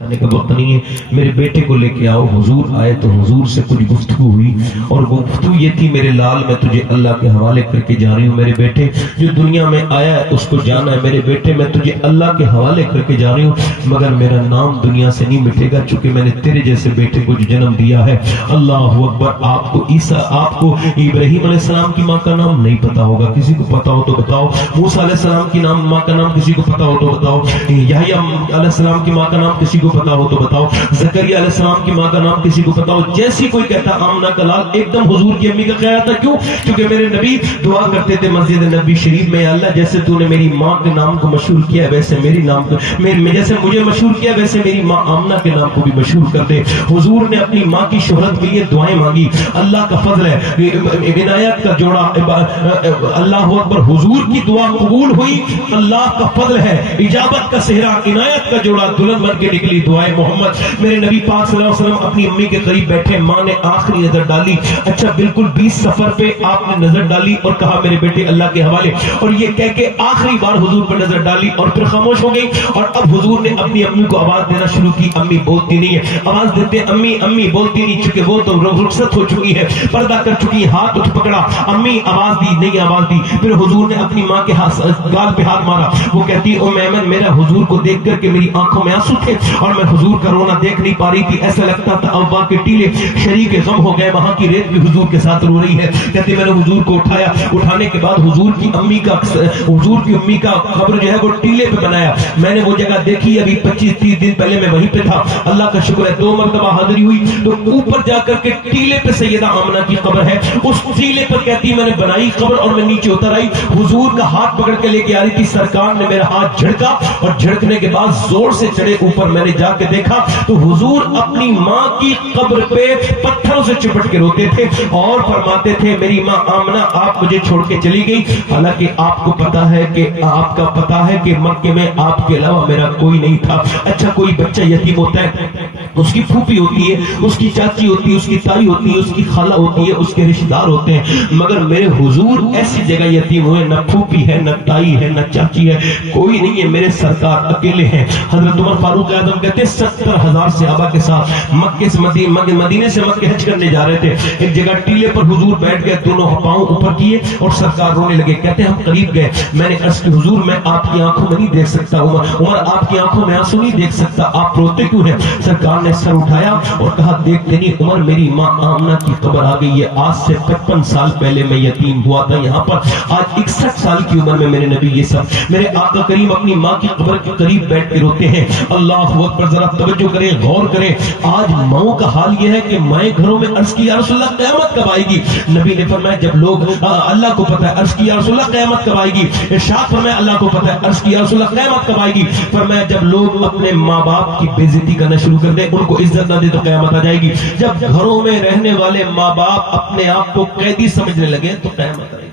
आने का वक्त नहीं है, मेरे बेटे को लेके आओ। हुजूर आए तो हुजूर से कुछ गुफ्तगू हुई और गुफ्तगू ये थी, मेरे लाल मैं तुझे अल्लाह के हवाले करके जा रही हूँ। मेरे बेटे जो दुनिया में आया है उसको जाना है। मेरे बेटे मैं तुझे अल्लाह के हवाले करके जा रही हूँ, मगर मेरा नाम दुनिया से नहीं मिटेगा चूंकि मैंने तेरे जैसे बेटे को जो जन्म दिया है। अल्लाह अकबर। आपको ईसा, आपको इब्राहिम अलैहिस्सलाम की माँ का नाम नहीं पता होगा, किसी को पता हो तो बताओ। मूसा अलैहिस्सलाम की माँ का नाम किसी को पता हो तो बताओ। यहया अलैहिस्सलाम की माँ का नाम किसी को पता हो तो बताओ। ज़करिया अलैहिस्सलाम की माँ का नाम किसी को पता हो। जैसी कोई कहता आमना का लाल, एकदम हुजूर की अम्मी का ख्याल था। क्यों? क्योंकि मेरे नबी दुआ करते थे मस्जिद नबी शरीफ में, अल्लाह जैसे तूने मेरी माँ के नाम को मशहूर किया वैसे मेरी नाम को, जैसे मुझे मशहूर किया वैसे मेरी माँ आमना के नाम को भी मशहूर कर दे। हुजूर ने अपनी माँ की शोहरत के लिए दुआएं मांगी। अल्लाह का फजल है, विनायत का जोड़ा। अल्लाह अकबर। हुजूर की दुआ कबूल हुई, अल्लाह का फजल है। इजाबत का सेहरा, इनायत का जोड़ा, दुल्हन बन के निकली दुआए मोहम्मद। मेरे नबी पाक सल्लल्लाहु अलैहि वसल्लम अपनी अम्मी के करीब बैठे, माँ ने आखिरी नजर डाली। अच्छा, बिल्कुल 20 सफर पे आपने नजर डाली और कहा मेरे बेटे अल्लाह के हवाले, और ये कह के आखिरी बार हुजूर पर नजर डाली और फिर खामोश हो गई। और अब हुजूर ने अपनी अम्मी को आवाज देना शुरू की। अम्मी बोलती नहीं है, आवाज देते अम्मी अम्मी बोलती नहीं, चूंकि वो तो रुखसत हो चुकी है, पर्दा कर चुकी है। हाथ उठ पकड़ा, अम्मी आवाज दी, नहीं आवाज दी। फिर हुजूर ने अपनी माँ के गाल पे हाथ मारा। वो कहती ओ मेमन, मेरा हुजूर को देख करके मेरी आंखों में आंसू थे और मैं हुजूर का रोना देख नहीं पा रही थी। ऐसा लगता था अव्वा के टीले शरीक गम हो गए, वहां की रेत भी हुजूर के साथ रो रही है। कहते मैंने हुजूर को उठाया, उठाने के बाद हुजूर की अम्मी का कब्र जो है वो टीले पे बनाया। मैंने वो जगह देखी, अभी 25-30 दिन पहले मैं वहीं पे था। अल्लाह का शुक्र है 2 मरतबा हाजिरी हुई। तो ऊपर जाकर के टीले पे सैयदा आमना की कब्र है। उस टीले पर कहती मैंने बनाई कब्र और मैं नीचे उतर आई। हुजूर का हाथ पकड़ के लेके आ रही थी, सरकार ने मेरा हाथ झड़का और झड़कने के बाद जोर से चढ़े ऊपर। मैंने जाके देखा तो हुजूर अपनी माँ की कब्र पे पत्थरों से चिपट के रोते थे और फरमाते थे मेरी माँ आमना आप मुझे छोड़ के चली गई। हालांकि आपको पता है कि मक्के में आपके अलावा मेरा कोई नहीं था। अच्छा, कोई बच्चा यतीम होता है, उसकी फूफी होती है, उसकी चाची होती है, उसकी ताई होती है, उसकी खाला होती है, उसके रिश्तेदार होते हैं, मगर मेरे हुजूर ऐसी जगह यतीम हुए, न फूफी है, न ताई है, न चाची है, कोई नहीं है। मेरे सरकार अकेले हैं। हजरत उमर फारूक आजम कहते 70,000 सहाबा के साथ मक्के से मदीने से मक्के हज करने जा रहे थे। एक जगह टीले पर हुजूर बैठ गए, दोनों पांव ऊपर किए और सरकार रोने लगे। कहते हम करीब गए, मैंने अर्ज की हुजूर मैं आपकी आंखों में नहीं देख सकता, उमर आपकी आंखों में आंसू नहीं देख सकता, आप रोते क्यों हैं? सरकार ने सर उठाया और कहा देखते नहीं उमर, मेरी माँ आमना की कब्र आ गई है। आज से 55 साल पहले मैं यतीम हुआ था यहाँ पर, आज 61 साल की उम्र में मेरे नबी ये सब, मेरे आका करीम अपनी माँ की कब्र के करीब बैठ के रोते हैं। अल्लाह अकबर। जरा तवज्जो करें, गौर करें। आज माओं का हाल यह है कि माएं घरों में अर्ज की या रसूलल्लाह क़यामत कब आएगी? नबी ने फरमाया जब लोग अल्लाह को पता है, अर्ज की या रसूलल्लाह क़यामत कब आएगी? इरशाद फरमाया अल्लाह को पता है, अर्ज की या रसूलल्लाह क़यामत कब आएगी? फरमाया जब लोग अपने माँ बाप की बेइज्जती करना शुरू कर दे, उनको इज्जत ना दे तो क़यामत आ जाएगी। जब घरों में रहने वाले माँ बाप अपने आप को कैदी समझने लगे तो क़यामत आएगी,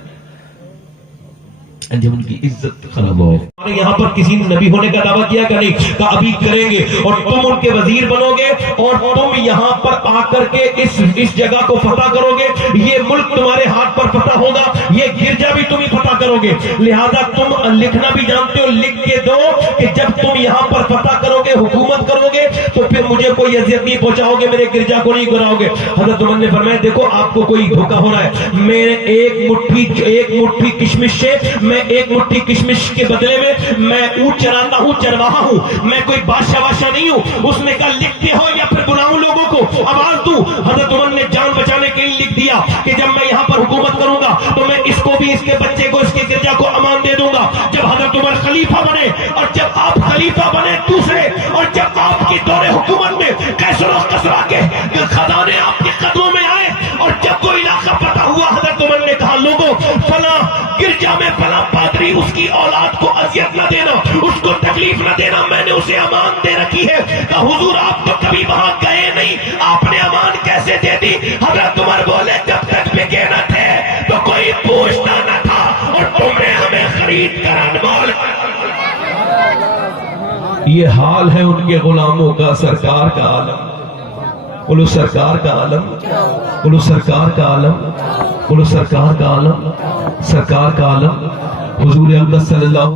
जब उनकी इज्जत खराब हो। यहाँ पर किसी ने नबी होने का दावा किया कि नहीं? का अभी करेंगे और तुम उनके वजीर बनोगे और तुम यहाँ पर आकर के इस जगह को फतह करोगे, ये मुल्क तुम्हारे हाथ पर फतह होगा, ये गिरजा भी तुम ही फतह करोगे। लिहाजा तुम लिखना भी जानते हो, लिख के दो कि जब तुम यहाँ पर फतह करोगे, हुकूमत करोगे, तो फिर मुझे कोई अजियत नहीं पहुंचाओगे, मेरे गिरजा को नहीं गिराओगे। हजरत उमर ने फरमाया देखो आपको कोई धोखा हो रहा है, मैं एक मुट्ठी किशमिश से, मैं एक मुट्ठी किशमिश के बदले में मैं ऊंट चराता हूँ, चरवाहा हूँ, मैं कोई बादशाह नहीं हूँ। उसने कहा लिखते हो या फिर बुलाऊं लोगों को, आवाज दूं? हजरत उमर ने जान बचाने के लिए लिख दिया कि जब मैं यहाँ पर हुकूमत करूंगा तो मैं इसको भी, इसके बच्चे को, इसके गिरजा को अमान दे दूंगा। जब हजरत उमर खलीफा बने और जब आप खलीफा बने दूसरे, और जब आपकी दौरे हुकूमत में कैसर और कसरा के खजाने आपके कदमों में आए और जब कोई इलाका पता हुआ, हजरत उमर ने कहा लोगों फला गिरजा में फला पादरी, उसकी औलाद को अजियत न देना, उसको तकलीफ न देना, मैंने उसे अमान दे रखी है। कहा हुजूर आप तो कभी वहां गए नहीं, आपने अमान कैसे दे दी? हजरत उमर बोले जब तक बिके न थे तो कोई पूछता न था और तुमने हमें खरीद कर अनमोल। ये हाल है उनके गुलामों का, सरकार का आलम। बोलो सरकार का आलम, बोलो सरकार का आलम, बोलो सरकार का आलम, सरकार का आलम। हुजूर अकबर सल्लल्लाहु